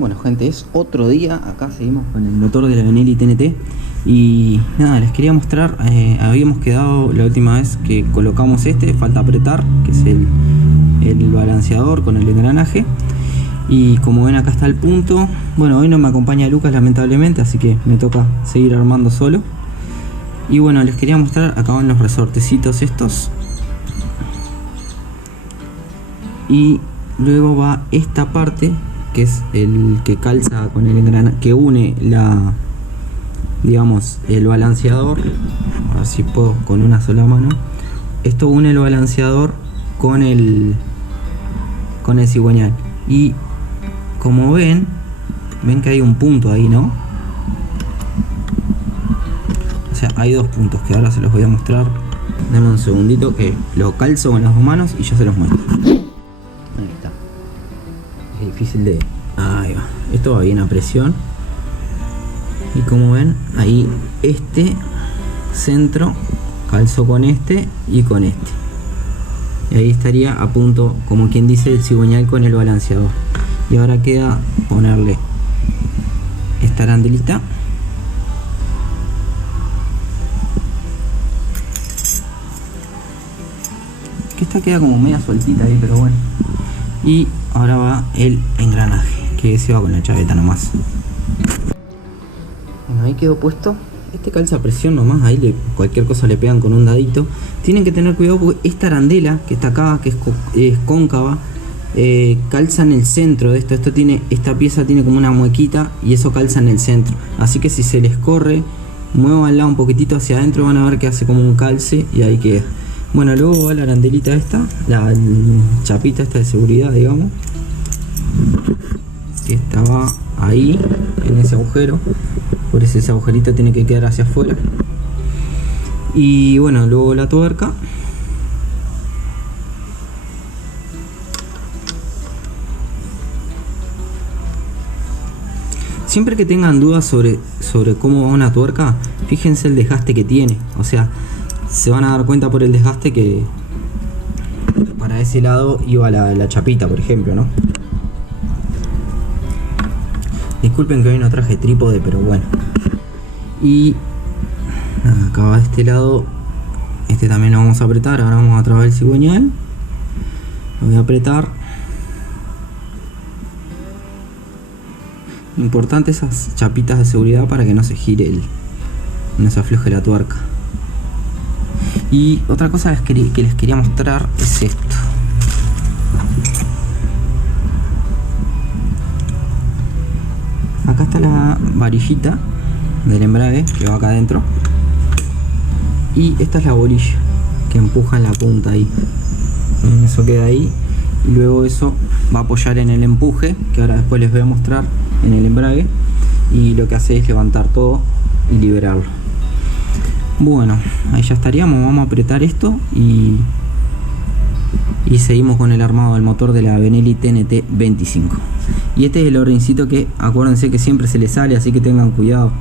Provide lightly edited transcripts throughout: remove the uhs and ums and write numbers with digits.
Bueno gente, es otro día, acá seguimos con el motor de la Benelli TNT y nada, les quería mostrar, habíamos quedado la última vez que colocamos falta apretar, que es el balanceador con el engranaje, y como ven acá está el punto. Bueno, hoy no me acompaña Lucas lamentablemente, así que me toca seguir armando solo. Y bueno, les quería mostrar, acá van los resortecitos estos, y luego va esta parte que es el que calza con el engranaje, que une el balanceador. A ver si puedo con una sola mano. Esto une el balanceador con el cigüeñal, y como ven que hay un punto ahí, ¿no? O sea, hay dos puntos que ahora se los voy a mostrar. Dame un segundito que lo calzo con las dos manos y ya se los muestro. Ahí está. Es difícil de... Ahí va. Esto va bien a presión. Y como ven, ahí este centro calzo con este y con este. Y ahí estaría a punto, como quien dice, el cigüeñal con el balanceador. Y ahora queda ponerle esta arandelita. Que esta queda como media sueltita ahí, pero bueno. Y ahora va el engranaje, que se va con la chaveta nomás. Bueno, ahí quedó puesto. Este calza a presión nomás, ahí cualquier cosa le pegan con un dadito. Tienen que tener cuidado porque esta arandela que está acá, que es cóncava, calza en el centro de esto. Esta pieza tiene como una muequita y eso calza en el centro. Así que si se les corre, muévanla un poquitito hacia adentro, van a ver que hace como un calce y ahí queda. Bueno, luego va la arandelita esta, la chapita esta de seguridad, digamos, que estaba ahí en ese agujero. Por eso ese agujerito tiene que quedar hacia afuera. Y bueno, luego la tuerca. Siempre que tengan dudas sobre cómo va una tuerca, fíjense el desgaste que tiene. O sea, se van a dar cuenta por el desgaste que para ese lado iba la chapita, por ejemplo, ¿no? Disculpen que hoy no traje trípode, pero bueno. Y acá va de este lado. Este también lo vamos a apretar. Ahora vamos a trabar el cigüeñal. Lo voy a apretar. Importante esas chapitas de seguridad para que no se gire no se afloje la tuerca. Y otra cosa que les quería mostrar es esto. Acá está la varillita del embrague que va acá adentro. Y esta es la bolilla que empuja en la punta ahí. Eso queda ahí. Y luego eso va a apoyar en el empuje, que ahora después les voy a mostrar, en el embrague. Y lo que hace es levantar todo y liberarlo. Bueno, ahí ya estaríamos. Vamos a apretar esto y seguimos con el armado del motor de la Benelli TNT 25. Y este es el orincito que acuérdense que siempre se les sale, así que tengan cuidado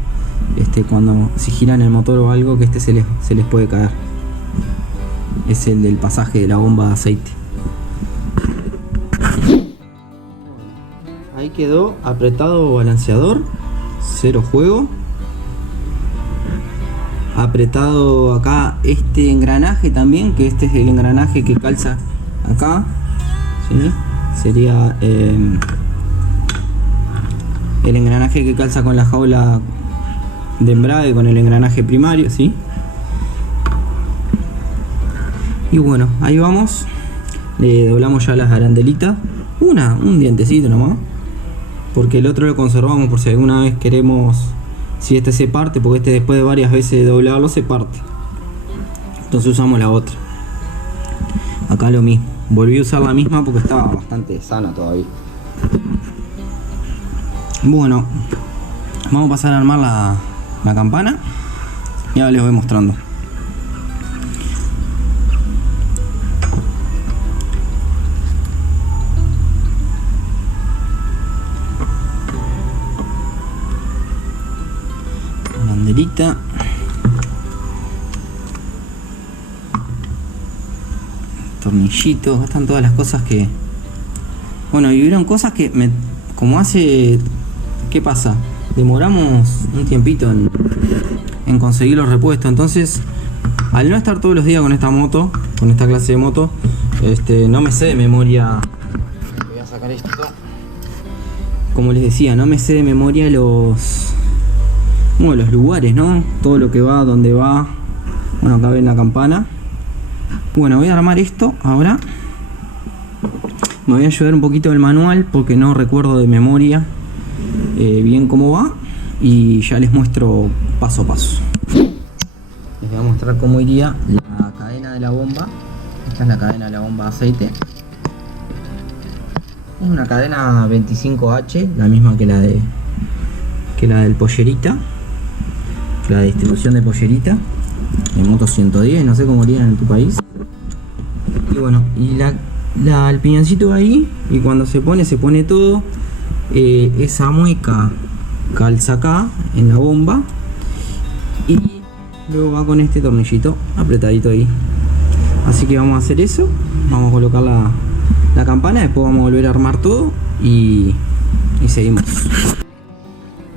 si giran el motor o algo, que se les puede caer. Es el del pasaje de la bomba de aceite. Ahí quedó apretado balanceador, cero juego. Apretado acá este engranaje también, que este es el engranaje que calza acá, ¿sí? Sería el engranaje que calza con la jaula de embrague, con el engranaje primario, ¿sí? Y bueno, ahí vamos. Le doblamos ya las arandelitas, un dientecito nomás, porque el otro lo conservamos por si alguna vez queremos, si este se parte, porque después de varias veces de doblarlo se parte, entonces usamos la otra. Acá lo mismo, volví a usar la misma porque estaba bastante sana todavía. Bueno, vamos a pasar a armar la campana y ahora les voy mostrando. Banderita. Tornillitos, están todas las cosas que... Bueno, y hubieron cosas que como hace... ¿Qué pasa? Demoramos un tiempito en conseguir los repuestos. Entonces, al no estar todos los días con esta moto, con esta clase de moto, no me sé de memoria. Voy a sacar esto. Como les decía, no me sé de memoria los lugares, ¿no? Todo lo que va, dónde va. Bueno, acá ven la campana. Bueno, voy a armar esto ahora. Me voy a ayudar un poquito del manual porque no recuerdo de memoria bien cómo va. Y ya les muestro paso a paso. Les voy a mostrar cómo iría la cadena de la bomba. Esta es la cadena de la bomba de aceite. Es una cadena 25H, la misma que la del Pollerita, la distribución de Pollerita, de Moto 110, no sé cómo irían en tu país. Y bueno, y el piñoncito va ahí, y cuando se pone todo. Esa mueca calza acá en la bomba y luego va con este tornillito apretadito ahí. Así que vamos a hacer eso, vamos a colocar la campana, después vamos a volver a armar todo y seguimos.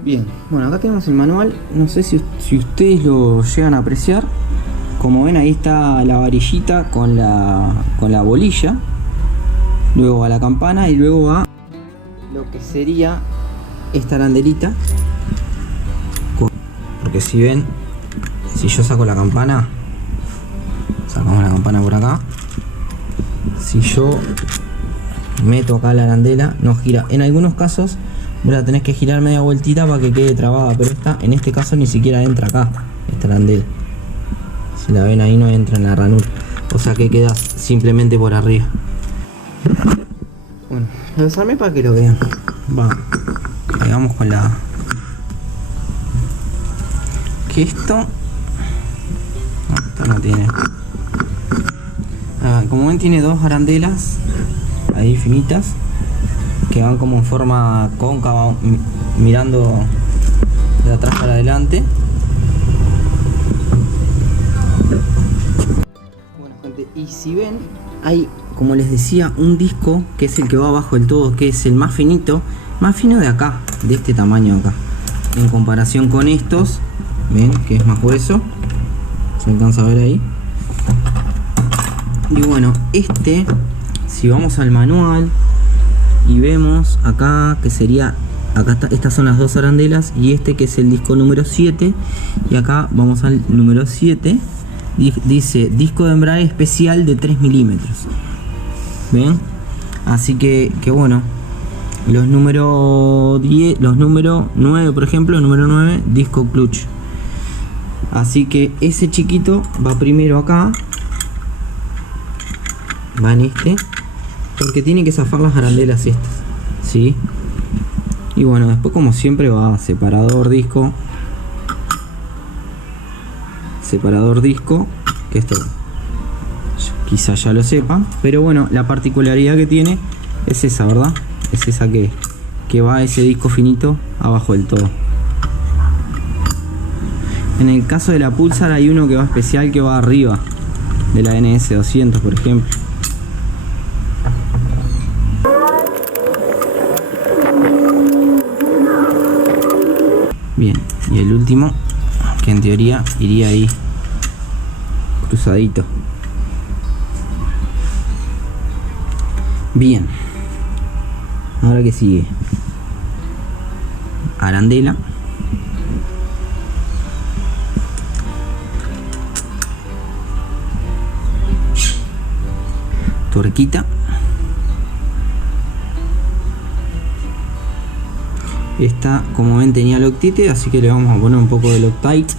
Bien, bueno, acá tenemos el manual. No sé si ustedes lo llegan a apreciar. Como ven, ahí está la varillita con la bolilla. Luego va la campana y luego va lo que sería esta arandelita. Porque si ven, si yo saco la campana, sacamos la campana por acá. Si yo meto acá la arandela, no gira. En algunos casos voy a tener que girar media vueltita para que quede trabada, pero en este caso ni siquiera entra acá esta arandela. Si la ven ahí, no entra en la ranura, o sea que queda simplemente por arriba. Bueno, lo desarmé para que lo vean. Ahí vamos con que esto no tiene. Como ven, tiene dos arandelas ahí finitas que van como en forma cóncava, mirando de atrás para adelante. Bueno, gente, y si ven, hay, como les decía, un disco que es el que va abajo del todo, que es el más finito, más fino de acá, de este tamaño acá, en comparación con estos. Ven que es más grueso, se alcanza a ver ahí. Y bueno, si vamos al manual y vemos acá que sería, estas son las dos arandelas, y que es el disco número 7, y acá vamos al número 7, dice disco de embrague especial de 3 milímetros. ¿Ven? Así que bueno, los número 10, los número 9, por ejemplo, número 9, disco clutch. Así que ese chiquito va primero acá, va en porque tiene que zafar las arandelas estas, ¿sí? Y bueno, después, como siempre, va separador disco, que esto quizás ya lo sepan, pero bueno, la particularidad que tiene es esa, ¿verdad? Es esa que va ese disco finito abajo del todo. En el caso de la Pulsar hay uno que va especial, que va arriba de la NS200, por ejemplo. Bien, y el último, que en teoría iría ahí cruzadito. Bien, ahora que sigue, arandela, tuerquita, esta, como ven, tenía Loctite, así que le vamos a poner un poco de Loctite.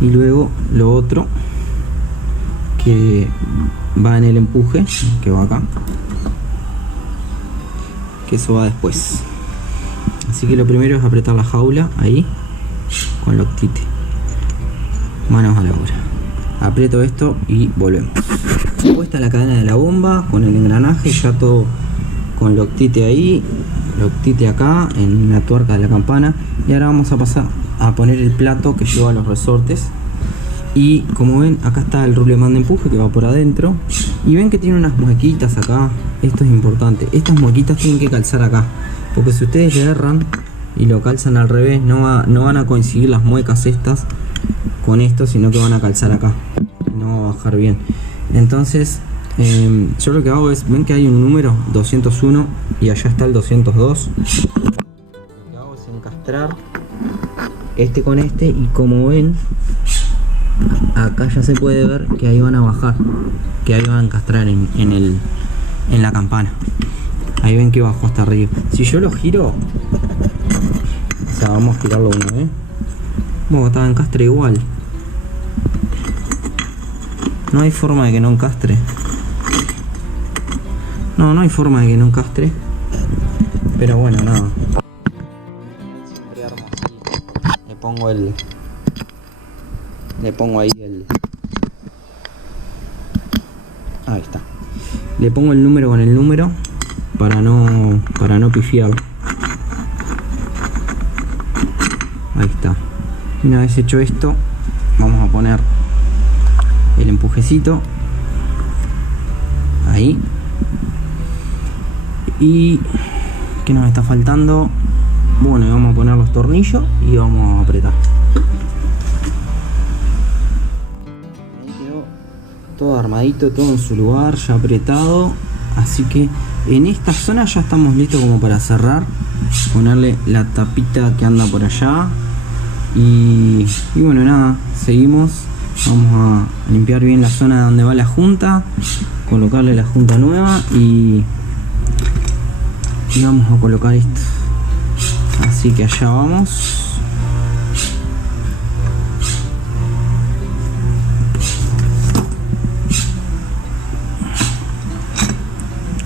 Y luego lo otro que va en el empuje, que va acá, que eso va después. Así que lo primero es apretar la jaula ahí con Loctite. Manos a la obra. Aprieto esto y volvemos. Puesta la cadena de la bomba con el engranaje, ya todo con Loctite ahí, Loctite acá en la tuerca de la campana. Y ahora vamos a pasar a poner el plato que lleva los resortes. Y como ven, acá está el rulemán de empuje que va por adentro. Y ven que tiene unas muequitas acá. Esto es importante. Estas muequitas tienen que calzar acá. Porque si ustedes le erran y lo calzan al revés, no van a coincidir las muecas estas con esto, sino que van a calzar acá. No va a bajar bien. Entonces, yo lo que hago es, ven que hay un número 201 y allá está el 202. Lo que hago es encastrar este con este y como ven, acá ya se puede ver que ahí van a bajar, que ahí van a encastrar en la campana. Ahí ven que bajó hasta arriba. Si yo lo giro, o sea, vamos a girarlo una vez. Bueno, está en encastre igual. No hay forma de que no encastre. No hay forma de que no encastre. Pero bueno, nada. Siempre armo así. Le pongo ahí el... Ahí está. Le pongo el número con el número para no pifiarlo. Ahí está. Una vez hecho esto, vamos a poner el empujecito ahí. Y ¿qué nos está faltando? Bueno, vamos a poner los tornillos y vamos a apretar. Ahí quedó todo armadito, todo en su lugar, ya apretado. Así que en esta zona ya estamos listos como para cerrar, ponerle la tapita que anda por allá. Y bueno, nada, seguimos. Vamos a limpiar bien la zona donde va la junta, colocarle la junta nueva y vamos a colocar esto. Así que allá vamos.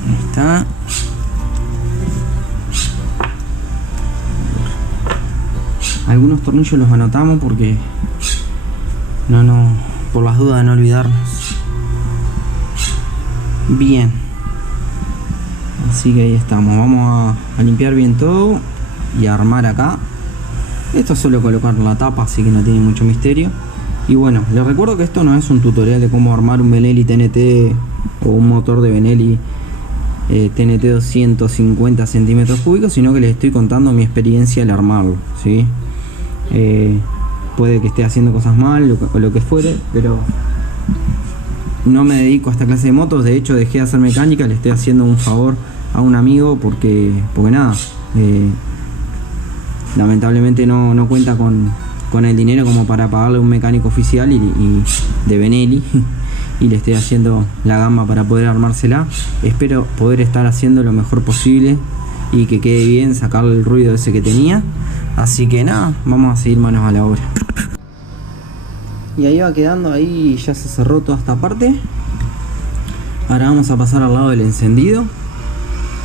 Ahí está. Algunos tornillos los anotamos porque por las dudas de no olvidarnos. Bien. Así que ahí estamos. Vamos a limpiar bien todo y a armar acá. Esto es solo colocar la tapa, así que no tiene mucho misterio. Y bueno, les recuerdo que esto no es un tutorial de cómo armar un Benelli TNT o un motor de Benelli TNT 250 centímetros cúbicos, sino que les estoy contando mi experiencia al armarlo, ¿sí? Puede que esté haciendo cosas mal o lo que fuere, pero no me dedico a esta clase de motos. De hecho, dejé de hacer mecánica, le estoy haciendo un favor a un amigo porque nada, lamentablemente no cuenta con el dinero como para pagarle a un mecánico oficial y de Benelli y le estoy haciendo la gamba para poder armársela. Espero poder estar haciendo lo mejor posible y que quede bien, sacarle el ruido ese que tenía. Así que nada, vamos a seguir manos a la obra. Y ahí va quedando, ahí ya se cerró toda esta parte. Ahora vamos a pasar al lado del encendido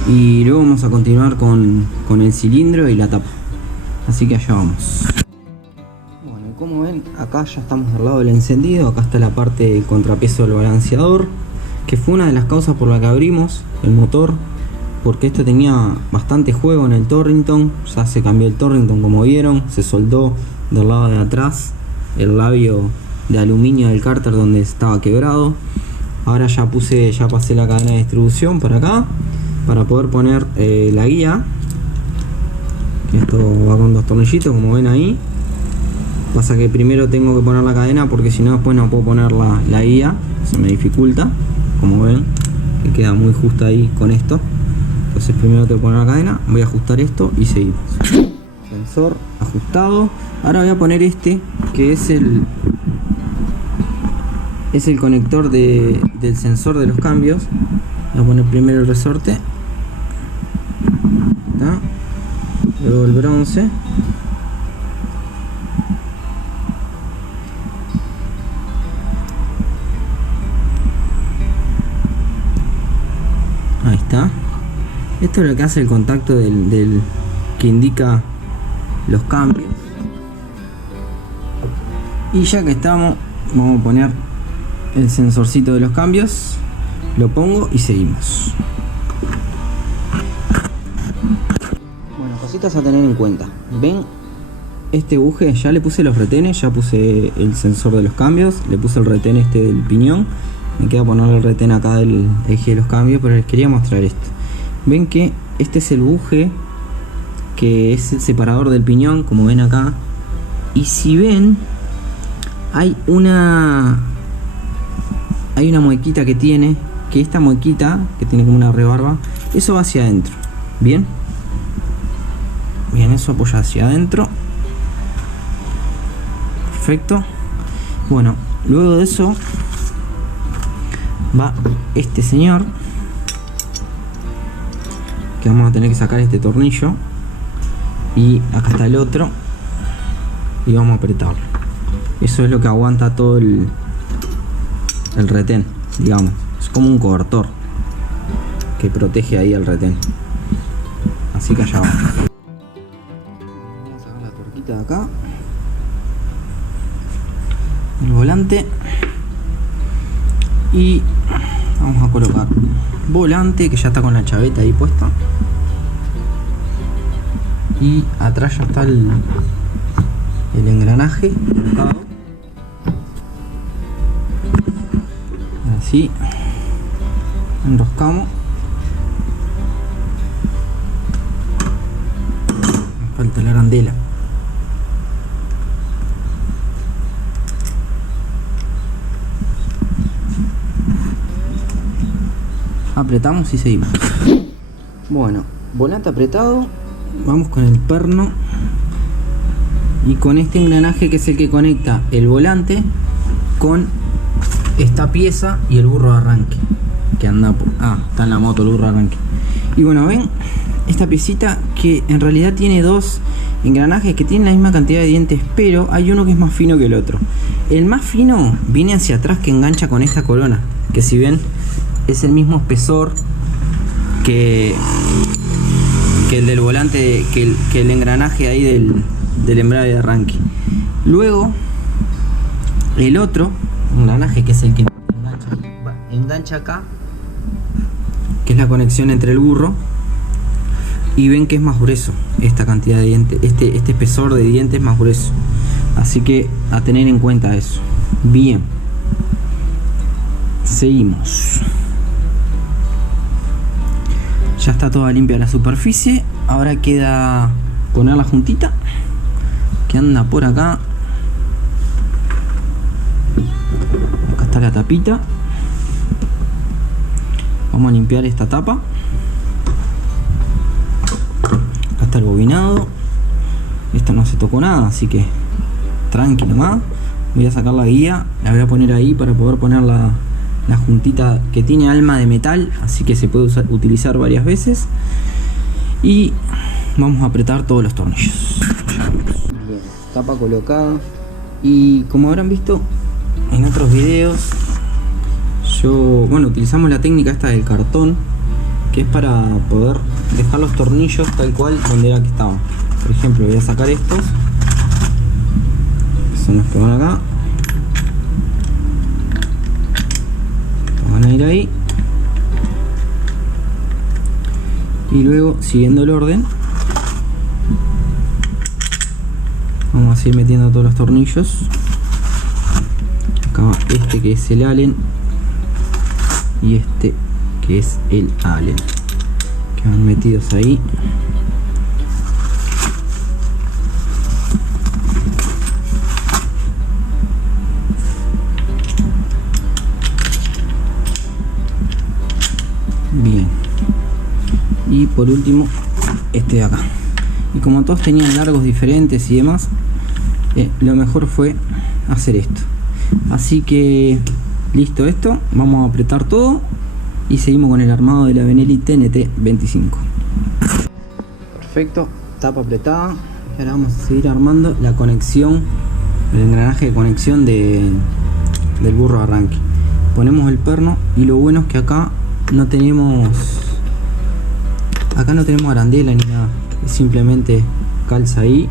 y luego vamos a continuar con el cilindro y la tapa. Así que allá vamos. Bueno, como ven, acá ya estamos al lado del encendido. Acá está la parte del contrapeso del balanceador, que fue una de las causas por la que abrimos el motor, porque esto tenía bastante juego en el Torrington. Ya se cambió el Torrington, como vieron, se soldó del lado de atrás el labio de aluminio del cárter donde estaba quebrado. Ahora ya pasé la cadena de distribución para acá para poder poner la guía. Esto va con dos tornillitos, como ven ahí. Pasa que primero tengo que poner la cadena porque si no después no puedo poner la guía, se me dificulta, como ven, que queda muy justo ahí con esto. Entonces primero tengo que poner la cadena, voy a ajustar esto y seguimos. Sensor ajustado. Ahora voy a poner este, que es el conector del sensor de los cambios. Voy a poner primero el resorte, ¿está? Luego el bronce, ahí está. Esto es lo que hace el contacto del que indica los cambios. Y ya que estamos, vamos a poner el sensorcito de los cambios. Lo pongo y seguimos. Bueno, cositas a tener en cuenta. Ven este buje, ya le puse los retenes, ya puse el sensor de los cambios, le puse el retén este del piñón. Me queda ponerle el retén acá del eje de los cambios, pero les quería mostrar esto. Ven que este es el buje que es el separador del piñón, como ven acá. Y si ven, hay una muequita que tiene, que esta muequita, que tiene como una rebarba, eso va hacia adentro. Bien, bien, eso apoya hacia adentro. Perfecto. Bueno, luego de eso va este señor, que vamos a tener que sacar este tornillo, y acá está el otro, y vamos a apretarlo. Eso es lo que aguanta todo el retén, digamos. Es como un cobertor que protege ahí el retén. Así que allá vamos. Vamos a sacar la tuerquita de acá, el volante, y vamos a colocar volante, que ya está con la chaveta ahí puesta, y atrás ya está el engranaje colocado. Así enroscamos. Me falta la arandela. Apretamos y seguimos. Bueno, volante apretado. Vamos con el perno y con este engranaje, que es el que conecta el volante con esta pieza y el burro de arranque, que anda por... está en la moto el burro de arranque. Y bueno, ven esta piecita que en realidad tiene dos engranajes que tienen la misma cantidad de dientes, pero hay uno que es más fino que el otro. El más fino viene hacia atrás, que engancha con esta corona, que si ven es el mismo espesor que el del volante, que el engranaje ahí del embrague de arranque. Luego el otro engranaje, que es el que engancha acá, que es la conexión entre el burro, y ven que es más grueso esta cantidad de dientes, este espesor de dientes es más grueso, así que a tener en cuenta eso. Bien, seguimos. Ya está toda limpia la superficie. Ahora queda poner la juntita que anda por acá. Acá está la tapita. Vamos a limpiar esta tapa. Acá está el bobinado. Esto no se tocó nada, así que tranqui nomás. Voy a sacar la guía, la voy a poner ahí para poder poner la juntita, que tiene alma de metal, así que se puede utilizar varias veces. Y vamos a apretar todos los tornillos. Bien, tapa colocada. Y como habrán visto en otros videos, utilizamos la técnica esta del cartón, que es para poder dejar los tornillos tal cual donde era que estaban. Por ejemplo, voy a sacar estos, que son los que van acá. Van a ir ahí, y luego, siguiendo el orden, vamos a seguir metiendo todos los tornillos. Acá este que es el Allen, y este que es el Allen, que van metidos ahí. Bien, y por último este de acá. Y como todos tenían largos diferentes y demás, lo mejor fue hacer esto. Así que listo esto, vamos a apretar todo y seguimos con el armado de la Benelli TNT 25. Perfecto, tapa apretada. Y ahora vamos a seguir armando la conexión, el engranaje de conexión del burro de arranque. Ponemos el perno, y lo bueno es que acá no tenemos arandela ni nada, simplemente calza ahí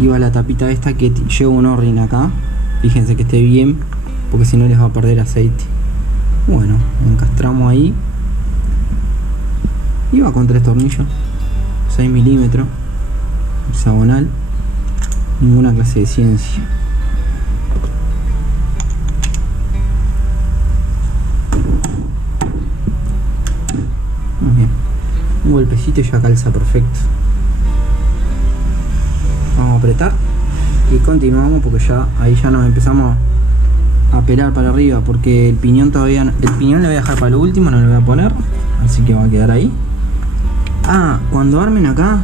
y va la tapita esta, que lleva un O-ring acá. Fíjense que esté bien, porque si no les va a perder aceite. Bueno, encastramos ahí y va con 3 tornillos, 6 milímetros, hexagonal. ninguna clase de ciencia. Muy bien, un golpecito y ya calza perfecto. Vamos a apretar y continuamos porque ya ahí ya nos empezamos a pelar para arriba, porque el piñón todavía no, el piñón lo voy a dejar para lo último, no lo voy a poner, así que va a quedar ahí. Cuando armen acá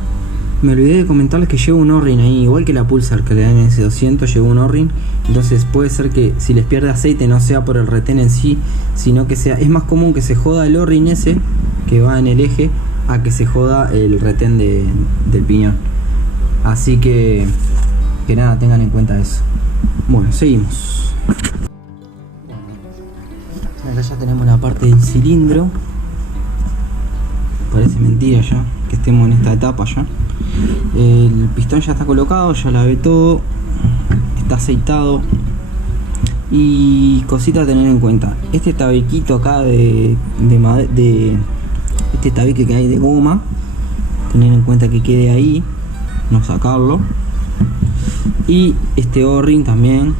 me olvidé de comentarles que llevo un O-ring ahí, igual que la Pulsar que le dan en S200, llevo un O-ring. Entonces puede ser que si les pierde aceite no sea por el retén en sí, sino que sea, es más común que se joda el O-ring ese que va en el eje a que se joda el retén del piñón. Así que nada, tengan en cuenta eso. Bueno, seguimos. Acá ya tenemos la parte del cilindro. Parece mentira ya que estemos en esta etapa ya. El pistón ya está colocado, ya lavé todo, está aceitado. Y cosita a tener en cuenta, este tabiquito acá de este tabique que hay de goma, tener en cuenta que quede ahí, no sacarlo. Y este O-ring también,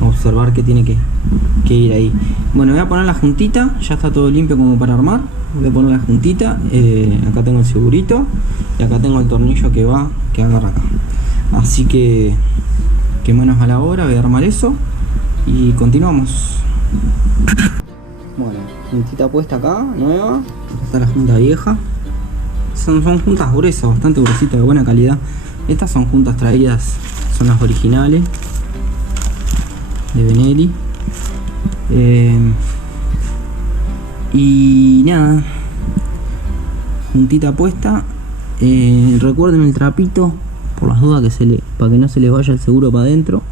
observar que tiene que ir ahí. Bueno, voy a poner la juntita, ya está todo limpio como para armar. Voy a poner la juntita, acá tengo el segurito y acá tengo el tornillo que agarra acá. Así que manos a la obra, voy a armar eso y continuamos. Bueno, juntita puesta acá, nueva. Acá está la junta vieja. Son juntas gruesas, bastante gruesitas, de buena calidad. Estas son juntas traídas, son las originales de Benelli. Y nada, juntita puesta. Recuerden el trapito por las dudas para que no se les vaya el seguro para adentro.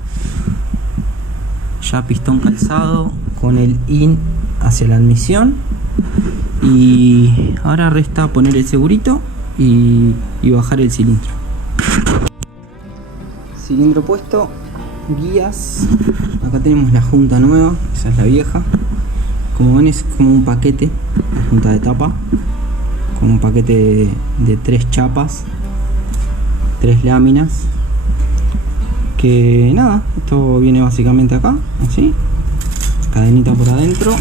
Ya pistón calzado con el in hacia la admisión. Y ahora resta poner el segurito y bajar el cilindro. Cilindro puesto, guías. Acá tenemos la junta nueva, esa es la vieja. Como ven es como un paquete, la junta de tapa, como un paquete de 3 chapas, 3 láminas. Que nada, esto viene básicamente acá, así, cadenita por adentro.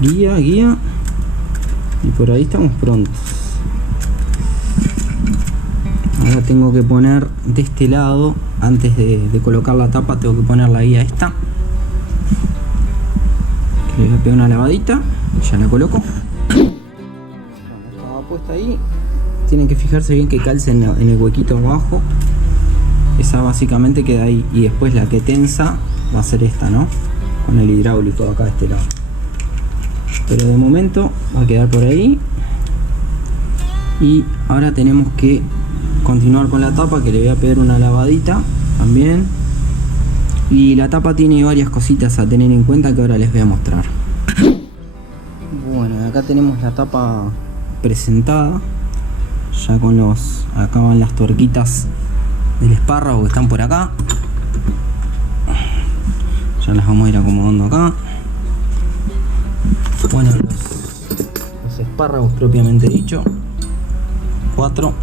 Guía y por ahí estamos prontos. Ahora tengo que poner de este lado, antes de colocar la tapa, tengo que poner la guía esta, que le voy a pegar una lavadita. Ya la coloco. Estaba puesta ahí. Tienen que fijarse bien que calce en el huequito abajo. Esa básicamente queda ahí. Y después la que tensa va a ser esta, ¿no? Con el hidráulico acá de este lado. Pero de momento va a quedar por ahí. Y ahora tenemos que continuar con la tapa, que le voy a pedir una lavadita también. Y la tapa tiene varias cositas a tener en cuenta que ahora les voy a mostrar. Bueno, acá tenemos la tapa presentada. Ya con acá van las tuerquitas del espárrago que están por acá. Ya las vamos a ir acomodando acá. Bueno, los espárragos propiamente dicho, 4,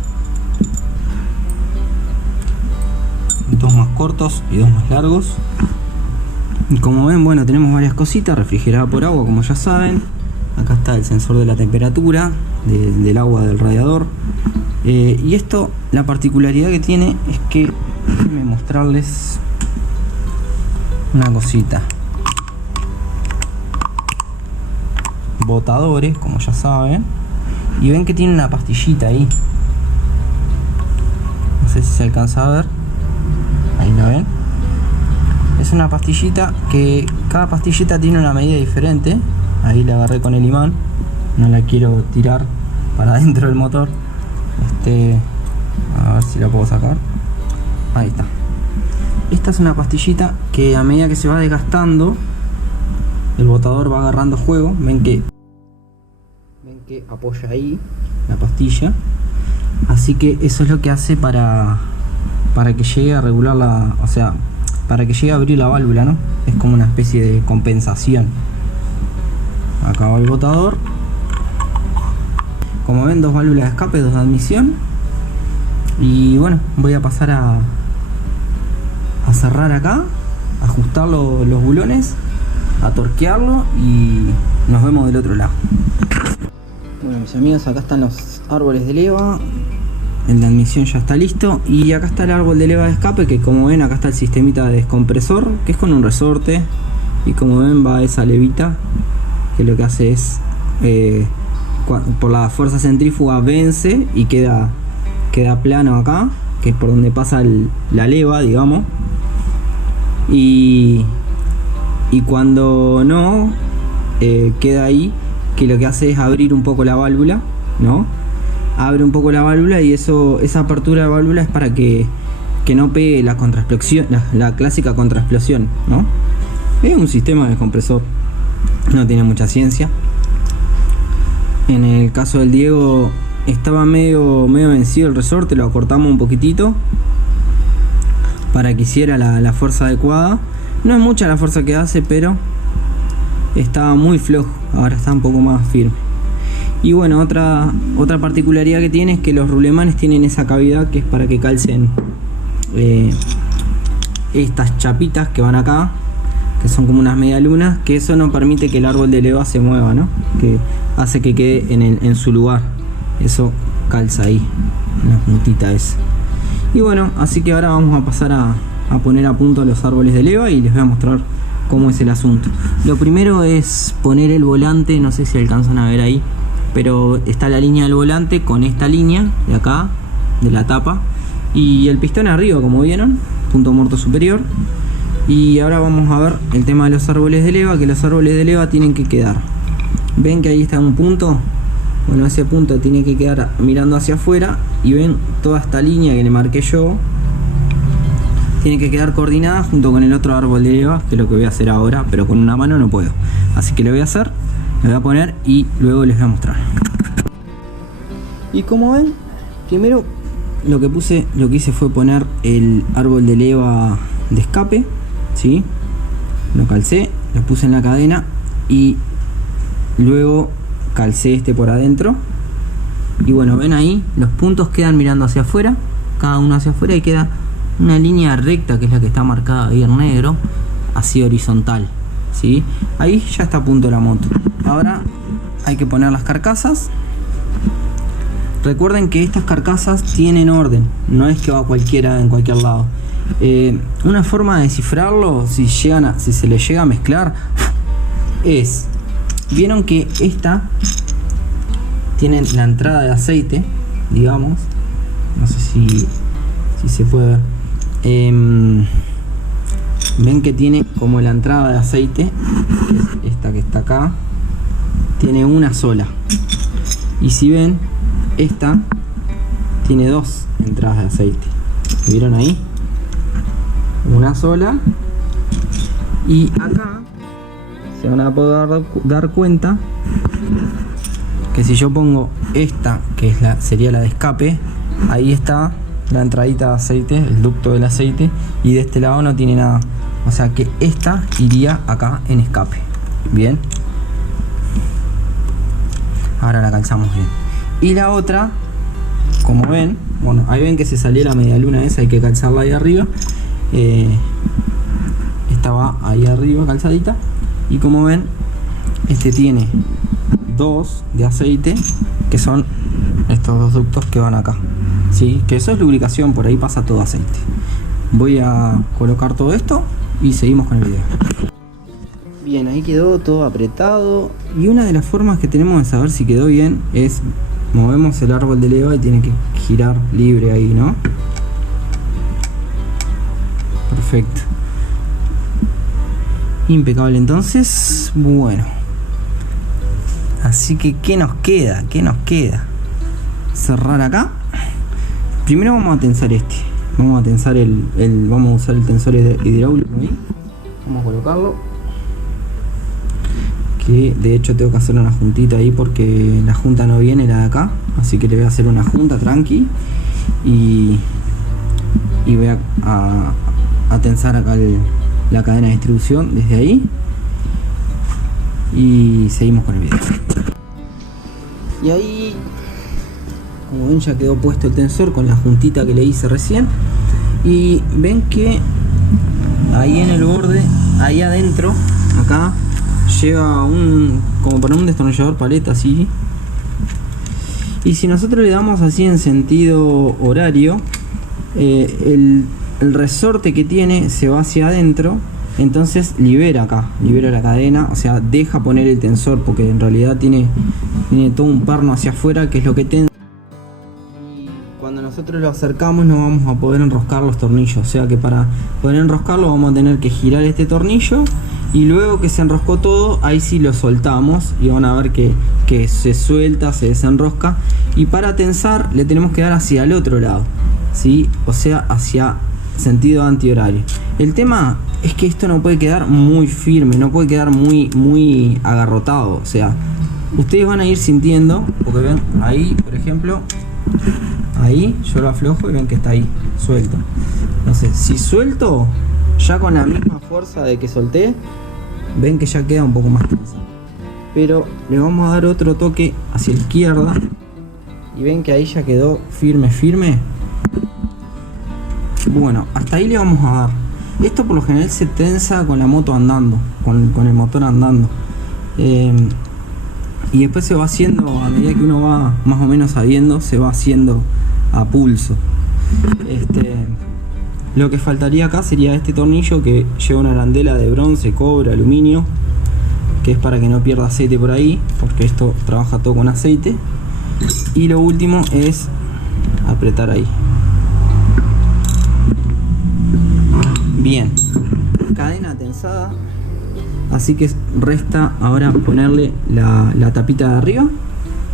2 más cortos y 2 más largos. Y como ven, bueno, tenemos varias cositas, refrigerada por agua, como ya saben. Acá está el sensor de la temperatura del agua del radiador. Y esto, la particularidad que tiene es que, déjenme mostrarles una cosita. Botadores, como ya saben, y ven que tiene una pastillita ahí. No sé si se alcanza a ver. Ahí la ven. Es una pastillita que cada pastillita tiene una medida diferente. Ahí la agarré con el imán. No la quiero tirar para adentro del motor. A ver si la puedo sacar. Ahí está. Esta es una pastillita que a medida que se va desgastando, el botador va agarrando juego. Ven que apoya ahí la pastilla. Así que eso es lo que hace para que llegue a regular o sea, para que llegue a abrir la válvula, ¿no? Es como una especie de compensación. Acá va el botador. como ven, 2 válvulas de escape, 2 de admisión. Y bueno, voy a pasar a cerrar acá, ajustar los bulones, a torquearlo y nos vemos del otro lado. Bueno, mis amigos, acá están los árboles de leva. El de admisión ya está listo. Y acá está el árbol de leva de escape, que como ven acá está el sistemita de descompresor, que es con un resorte. Y como ven va esa levita, que lo que hace es por la fuerza centrífuga vence y queda plano acá, que es por donde pasa la leva, digamos. Y cuando no, queda ahí, que lo que hace es abrir un poco la válvula, ¿no? Abre un poco la válvula y esa apertura de válvula es para que no pegue la contraexplosión, la clásica contraexplosión, ¿no? Es un sistema de descompresor, no tiene mucha ciencia. En el caso del Diego estaba medio vencido el resorte, lo acortamos un poquitito para que hiciera la fuerza adecuada. No es mucha la fuerza que hace, pero estaba muy flojo, ahora está un poco más firme. Y bueno, otra particularidad que tiene es que los rulemanes tienen esa cavidad que es para que calcen estas chapitas que van acá, que son como unas medialunas, que eso no permite que el árbol de leva se mueva, ¿no? Que hace que quede en su lugar. Eso calza ahí, la puntita esa. Y bueno, así que ahora vamos a pasar a poner a punto los árboles de leva y les voy a mostrar cómo es el asunto. Lo primero es poner el volante, no sé si alcanzan a ver ahí, pero está la línea del volante con esta línea de acá, de la tapa, y el pistón arriba, como vieron, punto muerto superior. Y ahora vamos a ver el tema de los árboles de leva, que los árboles de leva tienen que quedar, ven que ahí está un punto, bueno, ese punto tiene que quedar mirando hacia afuera, y ven toda esta línea que le marqué yo, tiene que quedar coordinada junto con el otro árbol de leva, que es lo que voy a hacer ahora, pero con una mano no puedo, así que lo voy a hacer, lo voy a poner y luego les voy a mostrar. Y como ven, primero lo que hice fue poner el árbol de leva de escape, ¿sí? Lo calcé, lo puse en la cadena y luego calcé este por adentro. Y bueno, ven ahí, los puntos quedan mirando hacia afuera, cada uno hacia afuera, y queda una línea recta, que es la que está marcada ahí en negro, así horizontal, ¿sí? Ahí ya está a punto la moto. Ahora hay que poner las carcasas. Recuerden que estas carcasas tienen orden, no es que va cualquiera en cualquier lado. Una forma de descifrarlo, si se le llega a mezclar, es, vieron que esta tiene la entrada de aceite, digamos, no sé si se puede ver, ven que tiene como la entrada de aceite, que es esta que está acá, tiene una sola, y si ven, esta tiene 2 entradas de aceite, ¿vieron ahí? Una sola, y acá se van a poder dar cuenta que si yo pongo esta, que es sería la de escape, ahí está la entradita de aceite, el ducto del aceite, y de este lado no tiene nada, o sea que esta iría acá en escape. Bien, ahora la calzamos bien. Y la otra, como ven, bueno, ahí ven que se salió la media luna esa, hay que calzarla ahí arriba. Esta va ahí arriba calzadita, y como ven, este tiene 2 de aceite, que son estos 2 ductos que van acá, ¿sí? Que eso es lubricación, por ahí pasa todo aceite. Voy a colocar todo esto y seguimos con el video. Bien, ahí quedó todo apretado, y una de las formas que tenemos de saber si quedó bien es movemos el árbol de leva y tiene que girar libre ahí, ¿no? Perfecto, impecable. Entonces, bueno, así que ¿qué nos queda? Cerrar acá. Primero vamos a tensar vamos a tensar vamos a usar el tensor hidráulico ahí. Vamos a colocarlo, que de hecho tengo que hacer una juntita ahí porque la junta no viene, la de acá, así que le voy a hacer una junta tranqui y voy a tensar acá la cadena de distribución desde ahí, y seguimos con el video. Y ahí Como ven, ya quedó puesto el tensor con la juntita que le hice recién. Y ven que ahí en el borde, ahí adentro, acá, lleva como para un destornillador paleta así. Y si nosotros le damos así en sentido horario, el resorte que tiene se va hacia adentro. Entonces libera acá, libera la cadena, o sea, deja poner el tensor, porque en realidad tiene todo un perno hacia afuera, que es lo que tensa. Y cuando nosotros lo acercamos no vamos a poder enroscar los tornillos, o sea que para poder enroscarlo vamos a tener que girar este tornillo, y luego que se enroscó todo, ahí sí lo soltamos y van a ver que se suelta, se desenrosca. Y para tensar le tenemos que dar hacia el otro lado, ¿sí? O sea, hacia sentido antihorario. El tema es que esto no puede quedar muy firme, no puede quedar muy agarrotado. O sea, ustedes van a ir sintiendo, porque ven ahí, por ejemplo, ahí yo lo aflojo y ven que está ahí, suelto. Entonces, si suelto, ya con la misma fuerza de que solté, ven que ya queda un poco más tensa. Pero le vamos a dar otro toque hacia la izquierda y ven que ahí ya quedó firme. Bueno, hasta ahí le vamos a dar. Esto por lo general se tensa con la moto andando, con el motor andando. Y después se va haciendo, a medida que uno va más o menos sabiendo, se va haciendo a pulso. Lo que faltaría acá sería este tornillo que lleva una arandela de bronce, cobre, aluminio, que es para que no pierda aceite por ahí, porque esto trabaja todo con aceite. Y lo último es apretar ahí. Bien, cadena tensada, así que resta ahora ponerle la tapita de arriba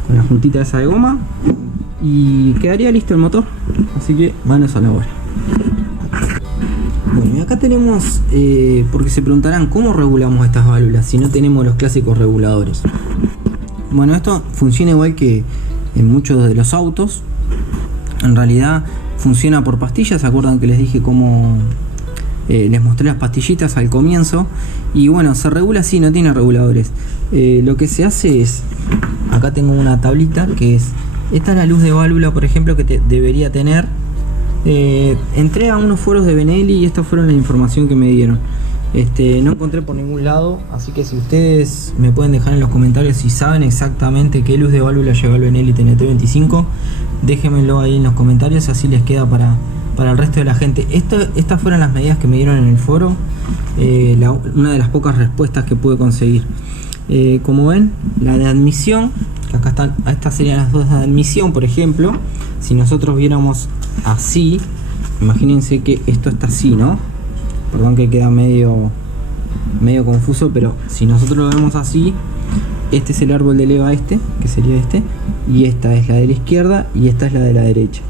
con la juntita esa de goma y quedaría listo el motor. Así que manos a la obra. Bueno, y acá tenemos, porque se preguntarán cómo regulamos estas válvulas si no tenemos los clásicos reguladores. Bueno, esto funciona igual que en muchos de los autos. En realidad funciona por pastillas. ¿Se acuerdan que les dije cómo les mostré las pastillitas al comienzo? Y bueno, se regula así, no tiene reguladores. Lo que se hace es, acá tengo una tablita que es, esta es la luz de válvula, por ejemplo, que debería tener. Entré a unos foros de Benelli y estas fueron la información que me dieron. No encontré por ningún lado, así que si ustedes me pueden dejar en los comentarios si saben exactamente qué luz de válvula lleva el Benelli TNT25, déjenmelo ahí en los comentarios, así les queda para el resto de la gente. Estas fueron las medidas que me dieron en el foro, una de las pocas respuestas que pude conseguir. Como ven, la de admisión, que acá están, estas serían las dos de admisión, por ejemplo. Si nosotros viéramos así, imagínense que esto está así, ¿no? Perdón que queda medio confuso, pero si nosotros lo vemos así, este es el árbol de leva, que sería este, y esta es la de la izquierda y esta es la de la derecha.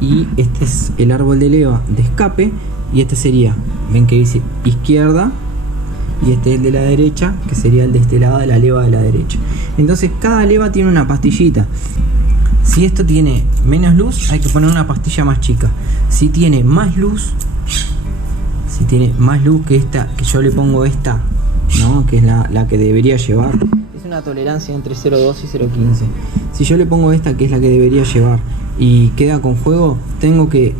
Y este es el árbol de leva de escape, y este sería, ven que dice izquierda, y este es el de la derecha, que sería el de este lado de la leva de la derecha. Entonces cada leva tiene una pastillita. Si esto tiene menos luz, hay que poner una pastilla más chica. Si tiene más luz, que esta, que yo le pongo esta, ¿no? Que es la que debería llevar, es una tolerancia entre 0.2 y 0.15. Si yo le pongo esta, que es la que debería llevar, y queda con fuego, tengo que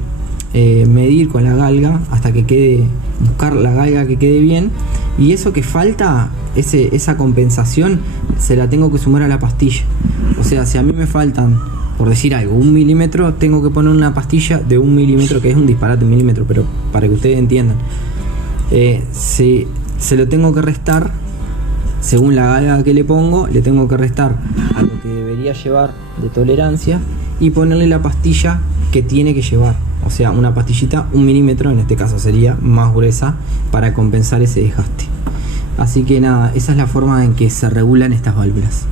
medir con la galga hasta que quede, buscar la galga que quede bien, y eso que falta, esa compensación, se la tengo que sumar a la pastilla. O sea, si a mí me faltan, por decir algo, 1 milímetro, tengo que poner una pastilla de 1 milímetro, que es un disparate 1 milímetro, pero para que ustedes entiendan, se lo tengo que restar, según la galga que le pongo, le tengo que restar a lo que debería llevar de tolerancia y ponerle la pastilla que tiene que llevar. O sea, una pastillita 1 milímetro, en este caso sería más gruesa, para compensar ese desgaste. Así que nada, esa es la forma en que se regulan estas válvulas.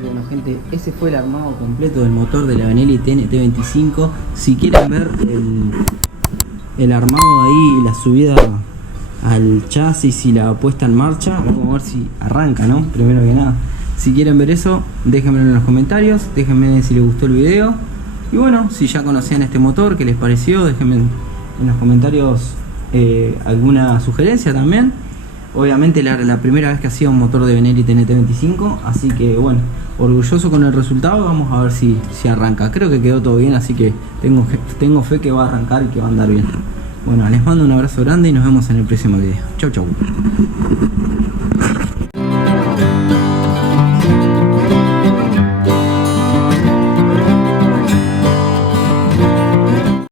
Bueno gente, ese fue el armado completo del motor de la Benelli TNT25. Si quieren ver el armado ahí, la subida al chasis y la puesta en marcha, vamos a ver si arranca, ¿no? Primero que nada, Si quieren ver eso, déjenmelo en los comentarios, déjenme si les gustó el video. Y bueno, si ya conocían este motor, qué les pareció, déjenme en los comentarios alguna sugerencia también. Obviamente era la primera vez que hacía un motor de Benelli TNT25, así que bueno, orgulloso con el resultado. Vamos a ver si arranca. Creo que quedó todo bien, así que tengo fe que va a arrancar y que va a andar bien. Bueno, les mando un abrazo grande y nos vemos en el próximo video. Chau chau.